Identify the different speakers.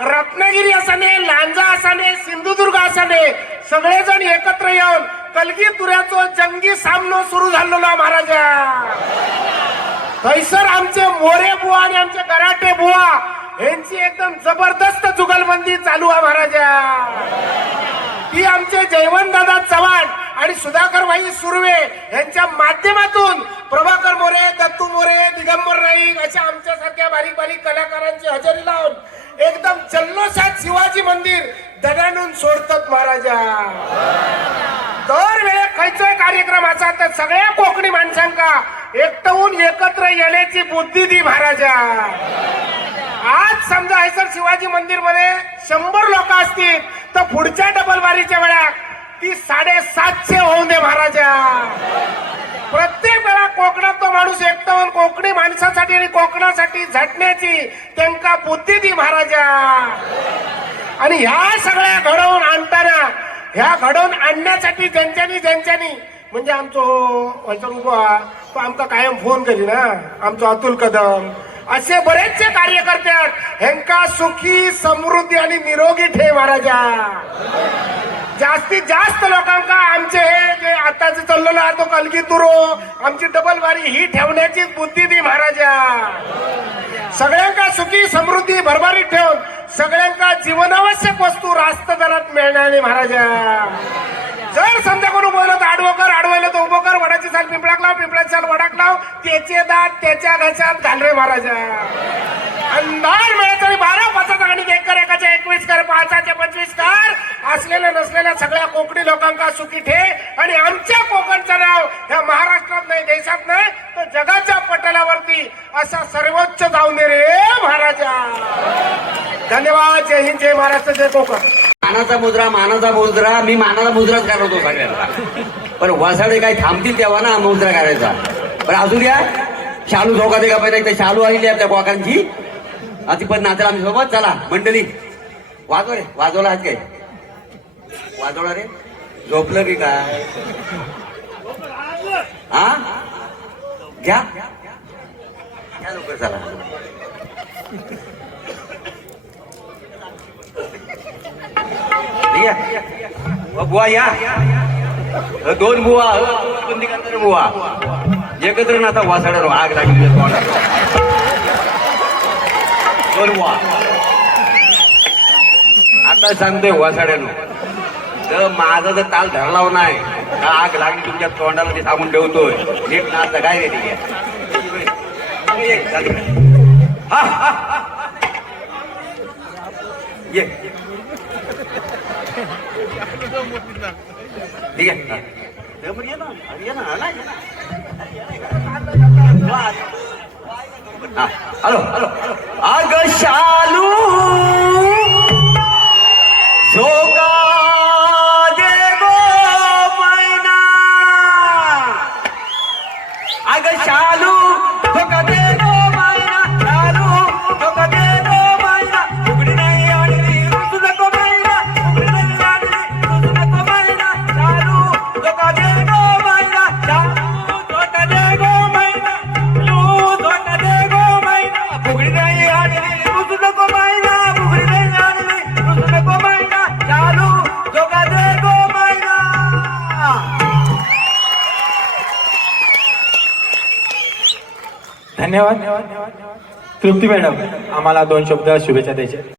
Speaker 1: रत्नागिरी असाने लांजा असाने सिंधुदुर्ग असाने सगळेजण एकत्र येऊन कलगी तुऱ्याचो जंगी सामनो सुरू झालेला महाराजा. थैसर आमचे मोरे बुवा आणि आमचे गराटे बुवा यांची एकदम जबरदस्त जुगलबंदी चालू आहे महाराजा. ती आमचे जयवंतदादा चव्हाण आणि सुधाकर भाई सुर्वे यांच्या माध्यमातून प्रभाकर मोरे दत्तू मोरे दिगंबर नाईक अशा आमच्यासारख्या बारीक बारीक कलाकारांची हजेरी लावून एकदम जल्लोषात शिवाजी मंदिर दगडानून सोडतात महाराजा. दर वेळे खयचोय कार्यक्रम असा तर सगळ्या कोकणी माणसांका एकटवून एकत्र येण्याची बुद्धी दी महाराजा. आज समजा हैसर शिवाजी मंदिरमध्ये शंभर लोक असतील तर पुढच्या डबलबारीच्या वेळात ती साडेसातशे होऊन दे महाराजा. प्रत्येक वेळा कोकणात कोकणी माणसासाठी आणि कोकणासाठी झटण्याची त्यांना बुद्धी दी महाराजा. आणि ह्या सगळ्या घडवून आणताना ह्या घडवून आणण्यासाठी ज्यांच्यानी ज्यांच्यानी म्हणजे आमचो हो, ह्याच्यावर तो आमका कायम फोन करी ना आमचो अतुल कदम. असे बरेचसे कार्यकर्ते ह्यांका सुखी समृद्धी आणि निरोगी ठे महाराजा. जास्तीत जास्त लोकांका आमचे हे जे आता जे चाललेलं तो कलगी तुरो आमची डबल वारी ही ठेवण्याची बुद्धी दी महाराजा. सगळ्यांका सुखी समृद्धी भरभरीत ठेवून सगळ्यांका जीवनावश्यक वस्तू रास्त दरात मिळणार महाराजा. जर समजा कोणी बोललं तर आडवं कर आडवायला तर उभं कर वडाची साल पिंपळाक लाव पिंपळाची साल वडाक लाव त्याचे दात त्याच्या घशात घालरे महाराजा. अंधार मिळत तरी बारा पाचाचा गणित एक कर एकाचे एकवीस कर पाचाचे पंचवीस कर. असलेल्या नसलेल्या सगळ्या कोकणी लोकांका सुखी ठे. आणि आमच्या कोकणचं नाव ह्या महाराष्ट्रात नाही देशात नाही तर जगाच्या पटलावरती असा सर्वोच्च जाऊन दे रे महाराजा. धन्यवाद. जय हिंद जय महाराष्ट्र जय कोकण.
Speaker 2: मानाचा मुजरा मानाचा मुजरा मी मानाचा मुजराच करत होतो सगळ्यांना. पण वासाडे काय थांबतील तेव्हा ना मुजरा करायचा पण अजून या शालू धोका दे का पहिले इथे शालू आलेली आपल्या कोकांची. अति पण नाचला आम्ही सोबत. चला मंडळी वाजव रे वाजवला आज काय? वाजवला रे? झोपलं की काय? हा? घ्या. घ्या लवकर चला. या. बुवा या दोन बुवा अ, बंदी बुवा एकत्र ना आता वासाड्यावर आग लागली आहे तोंडात. दोन बुवा आता सांगतोय वासाड्यानं तर माझा जर ताल धरला नाही का आग लागली तुमच्या तोंडाला ते सांगून ठेवतोय नीट नाचता काय रे हा, हा, हा. ये ठीक आहे हा. दमन ये ना ये ना आला, ये ना. हॅलो हॅलो अग
Speaker 3: धन्यवाद. तृप्ती मॅडम आम्हाला दोन शब्द शुभेच्छा द्यायचे.